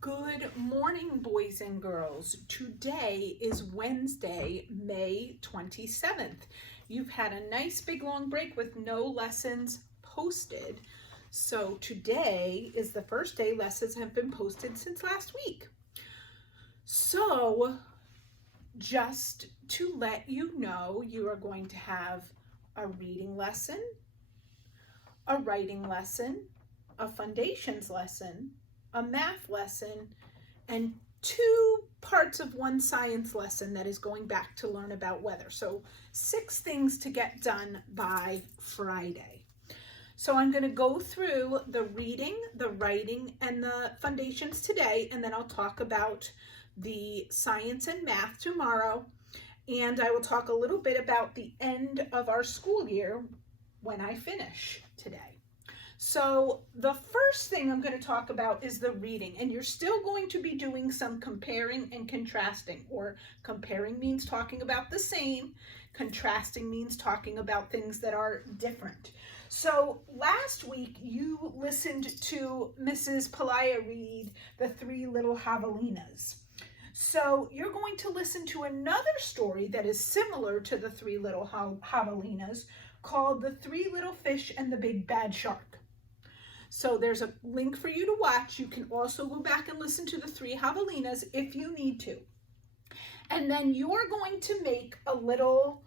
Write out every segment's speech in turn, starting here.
Good morning, boys and girls. Today is Wednesday, May 27th. You've had a nice big long break with no lessons posted. So today is the first day lessons have been posted since last week. So just to let you know, you are going to have a reading lesson, a writing lesson, a foundations lesson, a math lesson, and two parts of one science lesson that is going back to learn about weather. So 6 things to get done by Friday. So I'm going to go through the reading, the writing, and the foundations today, and then I'll talk about the science and math tomorrow, and I will talk a little bit about the end of our school year when I finish today. So the first thing I'm going to talk about is the reading, and you're still going to be doing some comparing and contrasting, or comparing means talking about the same, contrasting means talking about things that are different. So last week you listened to Mrs. Palaya read The Three Little Javelinas. So you're going to listen to another story that is similar to The Three Little Javelinas called The Three Little Fish and the Big Bad Shark. So there's a link for you to watch. You can also go back and listen to The Three Javelinas if you need to. And then you're going to make a little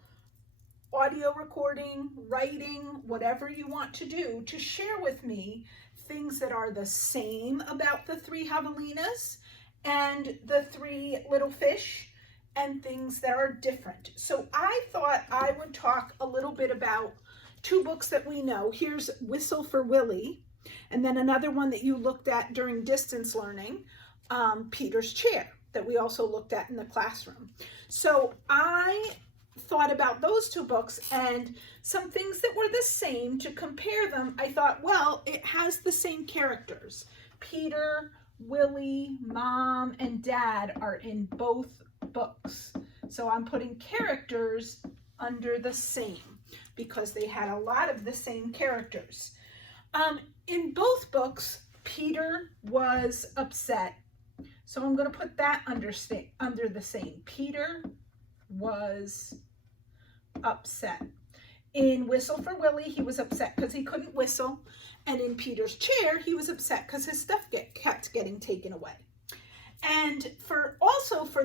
audio recording, writing, whatever you want to do to share with me things that are the same about The Three Javelinas and The Three Little Fish, and things that are different. So I thought I would talk a little bit about 2 books that we know. Here's Whistle for Willie, and then another one that you looked at during distance learning, Peter's Chair, that we also looked at in the classroom. So I thought about those 2 books and some things that were the same. To compare them, I thought, well, it has the same characters. Peter, Willie, Mom, and Dad are in both books. So I'm putting characters under the same because they had a lot of the same characters. In both books, Peter was upset. So I'm going to put that under the same. Peter was upset. In Whistle for Willie, he was upset because he couldn't whistle. And in Peter's Chair, he was upset because his stuff kept getting taken away. And for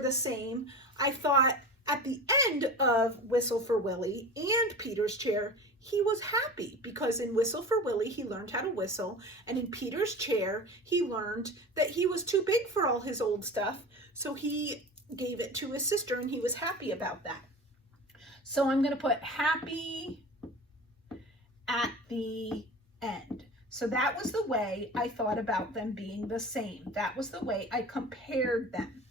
the same, I thought at the end of Whistle for Willie and Peter's Chair, he was happy because in Whistle for Willie, he learned how to whistle. And in Peter's Chair, he learned that he was too big for all his old stuff. So he gave it to his sister and he was happy about that. So I'm going to put happy at the end. So that was the way I thought about them being the same. That was the way I compared them.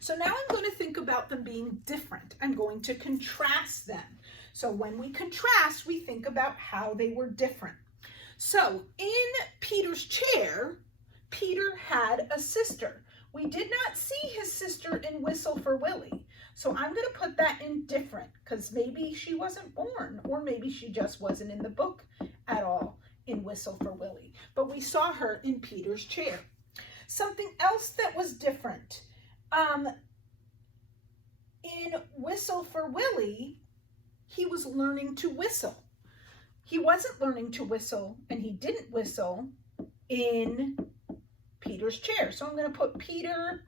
So now I'm going to think about them being different. I'm going to contrast them. So when we contrast, we think about how they were different. So in Peter's Chair, Peter had a sister. We did not see his sister in Whistle for Willie. So I'm going to put that in different because maybe she wasn't born, or maybe she just wasn't in the book at all in Whistle for Willie. But we saw her in Peter's Chair. Something else that was different. In Whistle for Willie, he was learning to whistle. He wasn't learning to whistle, and he didn't whistle in Peter's Chair. So I'm going to put Peter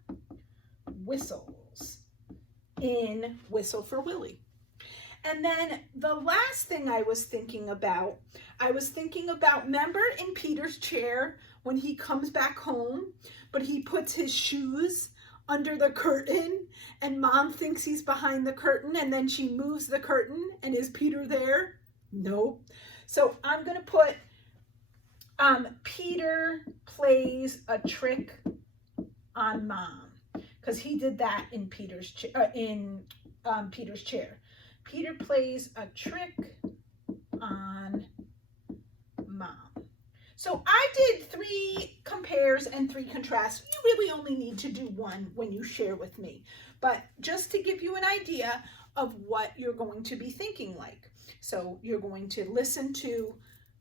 whistles in Whistle for Willie. And then the last thing I was thinking about, remember in Peter's Chair when he comes back home, but he puts his shoes under the curtain and Mom thinks he's behind the curtain, and then she moves the curtain, and is Peter there? Nope. So I'm going to put Peter plays a trick on Mom, because he did that in Peter's Chair. Peter plays a trick on Mom. So I did 3 compares and 3 contrasts. You really only need to do 1 when you share with me, but just to give you an idea of what you're going to be thinking like. So you're going to listen to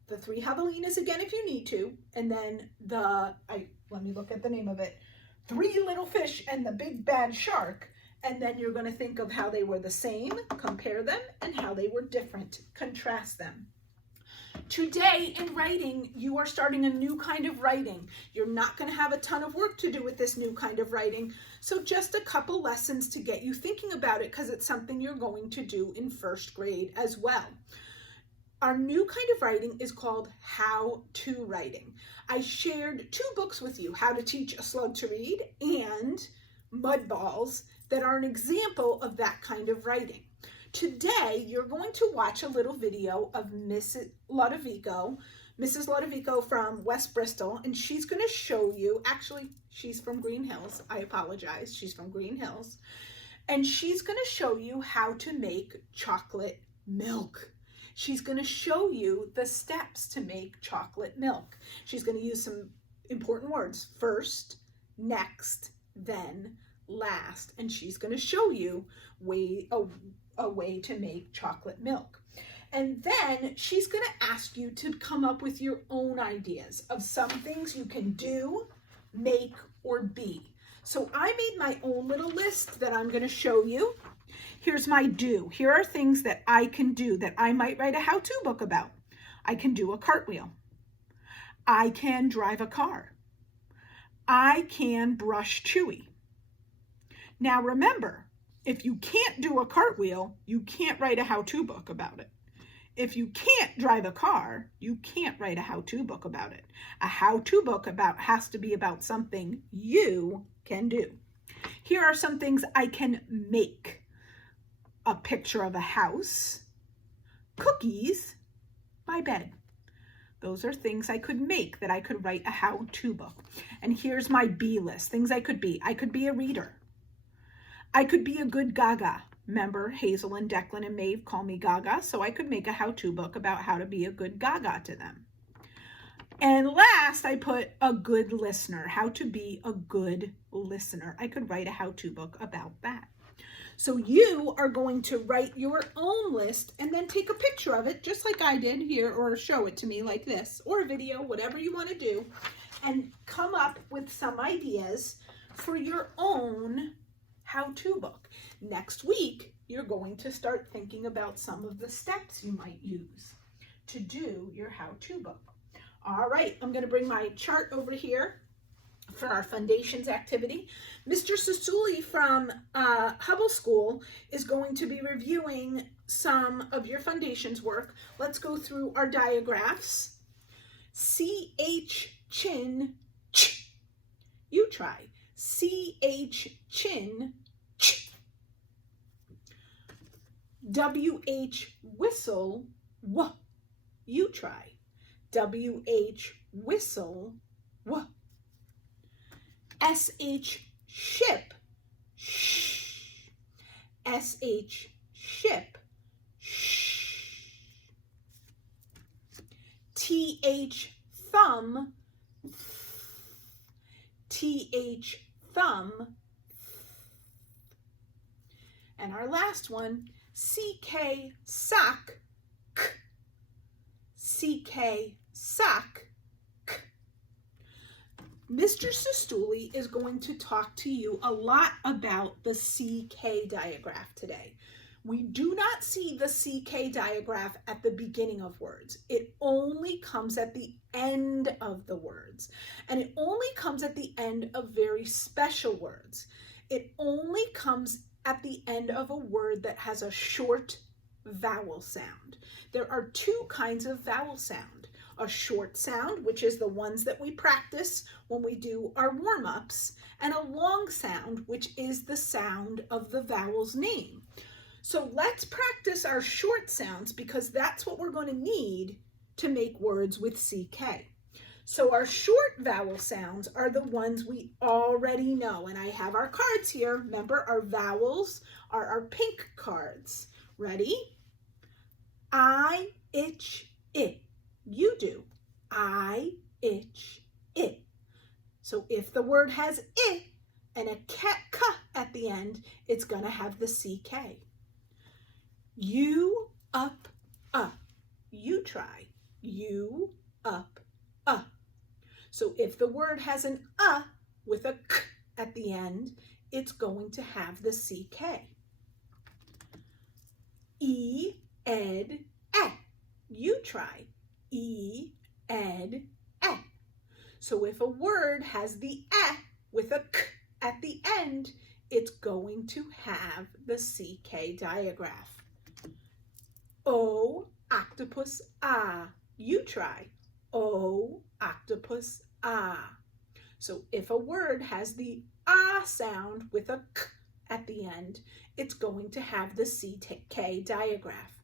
The Three Javelinas again if you need to, and then let me look at the name of it, three little fish and the big bad shark. And then you're going to think of how they were the same, compare them, and how they were different, contrast them. Today in writing, you are starting a new kind of writing. You're not going to have a ton of work to do with this new kind of writing. So just a couple lessons to get you thinking about it, because it's something you're going to do in first grade as well. Our new kind of writing is called how-to writing. I shared 2 books with you, How to Teach a Slug to Read and Mud Balls, that are an example of that kind of writing. Today, you're going to watch a little video of Mrs. Lodovico from West Bristol, and she's going to show you, actually, she's from Green Hills. I apologize. She's from Green Hills. And she's going to show you how to make chocolate milk. She's going to show you the steps to make chocolate milk. She's going to use some important words. First, next, then, last. And she's going to show you a way to make chocolate milk. And then she's going to ask you to come up with your own ideas of some things you can do, make, or be. So I made my own little list that I'm going to show you. Here's my do. Here are things that I can do that I might write a how-to book about. I can do a cartwheel. I can drive a car. I can brush Chewy. Now remember, if you can't do a cartwheel, you can't write a how-to book about it. If you can't drive a car, you can't write a how-to book about it. A how-to book has to be about something you can do. Here are some things I can make. A picture of a house, cookies, my bed. Those are things I could make that I could write a how-to book. And here's my be list, things I could be. I could be a reader. I could be a good Gaga. Remember, Hazel and Declan and Maeve call me Gaga, so I could make a how-to book about how to be a good Gaga to them. And last, I put a good listener, how to be a good listener. I could write a how-to book about that. So you are going to write your own list and then take a picture of it, just like I did here, or show it to me like this, or a video, whatever you want to do, and come up with some ideas for your own how-to book. Next week, you're going to start thinking about some of the steps you might use to do your how-to book. All right, I'm going to bring my chart over here for our foundations activity. Mr. Sasuli from Hubble School is going to be reviewing some of your foundations work. Let's go through our diagraphs. C-H chin, ch. You try. C-H chin, ch. W-H whistle, w. You try. W-H whistle, w. S-H ship, shh. S-H ship, shh. T-H thumb, th. T-H thumb, th. And our last one, C-K sock, k. C-K sock, k. Mr. Sestuli is going to talk to you a lot about the CK diagraph today. We do not see the CK diagraph at the beginning of words. It only comes at the end of the words. And it only comes at the end of very special words. It only comes at the end of a word that has a short vowel sound. There are 2 kinds of vowel sound. A short sound, which is the ones that we practice when we do our warm-ups, and a long sound, which is the sound of the vowel's name. So let's practice our short sounds, because that's what we're going to need to make words with CK. So our short vowel sounds are the ones we already know, and I have our cards here. Remember, our vowels are our pink cards. Ready? I, itch, it. You do. I, itch, it. So if the word has it and a k at the end, it's going to have the CK. You, up, up. You try. You, up, up. So if the word has an with a k at the end, it's going to have the CK. E, ed, e. You try. E, ed, e. So if a word has the e with a k at the end, it's going to have the CK diagraph. O, octopus, ah. You try. O, octopus, ah. So if a word has the ah sound with a k at the end, it's going to have the CK diagraph.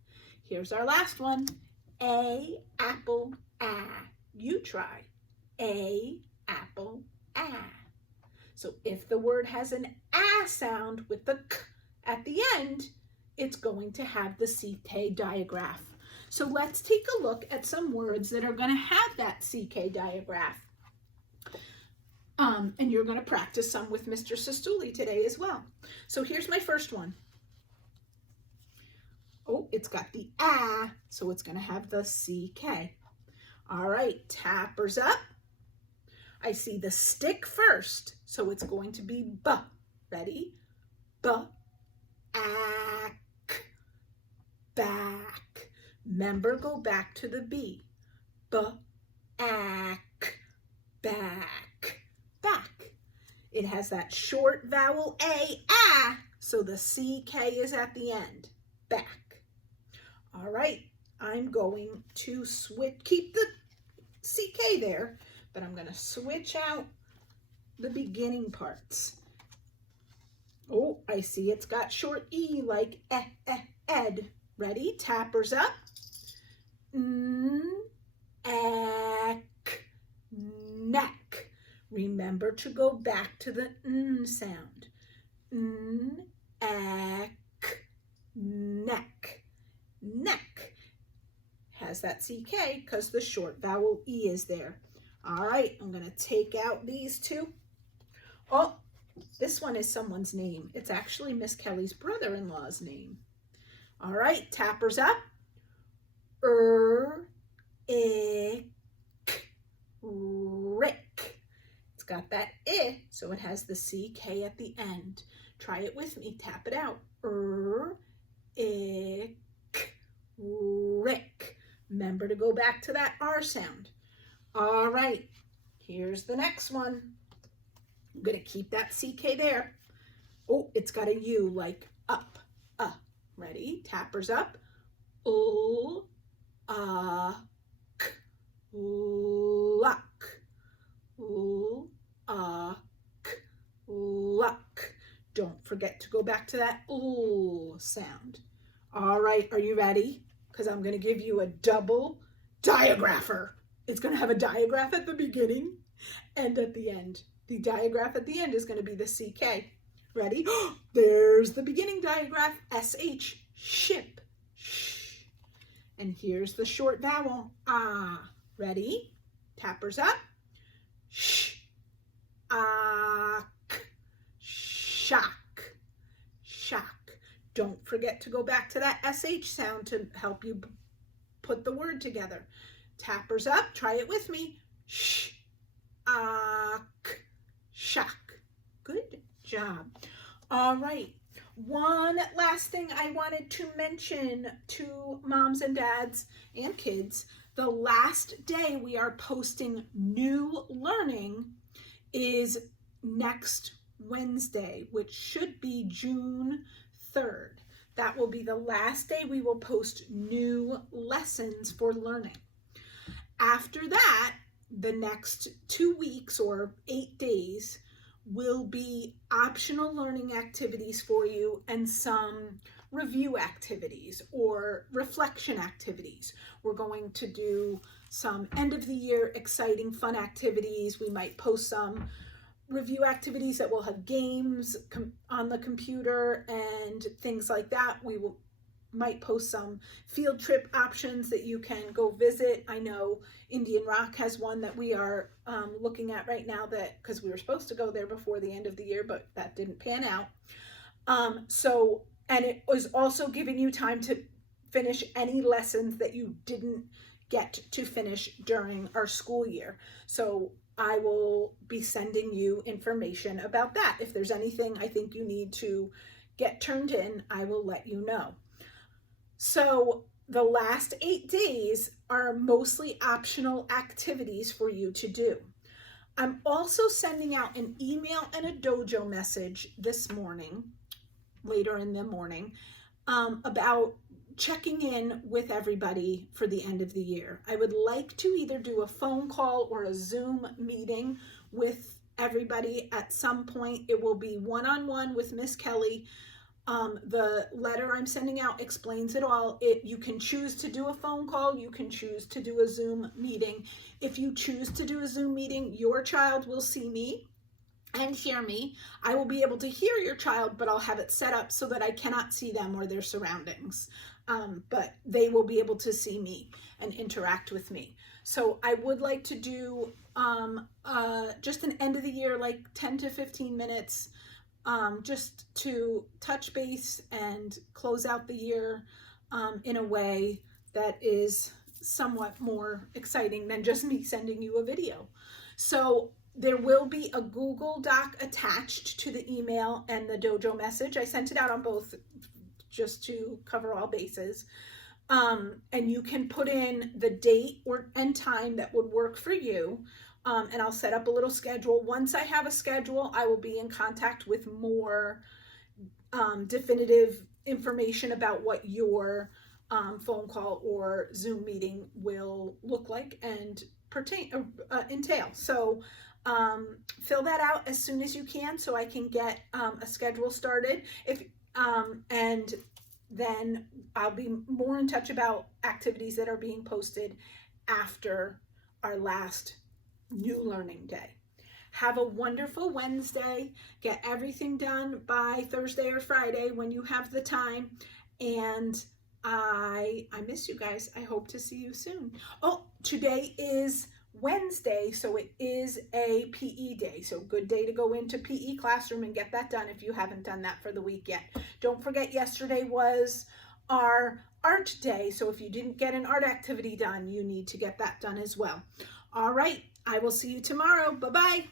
Here's our last one. A, apple, ah. You try. A, apple, ah. So if the word has an ah sound with the k at the end, it's going to have the CK diagraph. So let's take a look at some words that are going to have that CK diagraph. And you're going to practice some with Mr. Sestuli today as well. So here's my first one. Oh, it's got the ah, so it's going to have the CK. All right, tappers up. I see the stick first, so it's going to be B. Ready? B, ack, back. Remember, go back to the B. B, ack, back, back. It has that short vowel A, ah, so the CK is at the end, back. All right, I'm going to keep the CK there, but I'm going to switch out the beginning parts. Oh, I see it's got short E like ed. Ready? Tappers up. Ek, neck. Remember to go back to the sound. Ek, neck. Neck has that CK because the short vowel E is there. All right, I'm going to take out these two. Oh, this one is someone's name. It's actually Miss Kelly's brother-in-law's name. All right, tappers up. Ik, rick. It's got that I, so it has the CK at the end. Try it with me. Tap it out. Ik, rick. Remember to go back to that R sound. All right, here's the next one. I'm going to keep that CK there. Oh, it's got a U like up, Ready? Tappers up. Luck. Luck. Don't forget to go back to that sound. All right, are you ready? Because I'm going to give you a double diagrapher. It's going to have a diagraph at the beginning and at the end. The diagraph at the end is going to be the CK. Ready? There's the beginning diagraph, SH, ship, sh. And here's the short vowel, ah. Ready? Tappers up. Sh, ak, shock, shock. Don't forget to go back to that SH sound to help you put the word together. Tappers up, try it with me. Sh, ak, shock. Good job. All right. One last thing I wanted to mention to moms and dads and kids. The last day we are posting new learning is next Wednesday, which should be June 3rd. That will be the last day we will post new lessons for learning. After that, the next 2 weeks or 8 days will be optional learning activities for you and some review activities or reflection activities. We're going to do some end of the year exciting fun activities. We might post some review activities that will have games on the computer and things like that. We might post some field trip options that you can go visit. I know Indian Rock has one that we are looking at right now, that because we were supposed to go there before the end of the year, but that didn't pan out. And it was also giving you time to finish any lessons that you didn't get to finish during our school year. So I will be sending you information about that. If there's anything I think you need to get turned in, I will let you know. So the last 8 days are mostly optional activities for you to do. I'm also sending out an email and a dojo message this morning, later in the morning, about checking in with everybody for the end of the year. I would like to either do a phone call or a Zoom meeting with everybody at some point. It will be one-on-one with Miss Kelly. The letter I'm sending out explains it all. You can choose to do a phone call. You can choose to do a Zoom meeting. If you choose to do a Zoom meeting, your child will see me and hear me. I will be able to hear your child, but I'll have it set up so that I cannot see them or their surroundings. But they will be able to see me and interact with me. So I would like to do just an end of the year, like 10 to 15 minutes, just to touch base and close out the year in a way that is somewhat more exciting than just me sending you a video. So there will be a Google Doc attached to the email and the dojo message. I sent it out on both just to cover all bases. And you can put in the date and time that would work for you. And I'll set up a little schedule. Once I have a schedule, I will be in contact with more definitive information about what your phone call or Zoom meeting will look like and entail. So fill that out as soon as you can so I can get a schedule started. And then I'll be more in touch about activities that are being posted after our last new learning day. Have a wonderful Wednesday. Get everything done by Thursday or Friday when you have the time. And I miss you guys. I hope to see you soon. Oh, today is Wednesday, so it is a PE day. So good day to go into PE classroom and get that done if you haven't done that for the week yet. Don't forget, yesterday was our art day. So if you didn't get an art activity done, you need to get that done as well. All right. I will see you tomorrow. Bye-bye.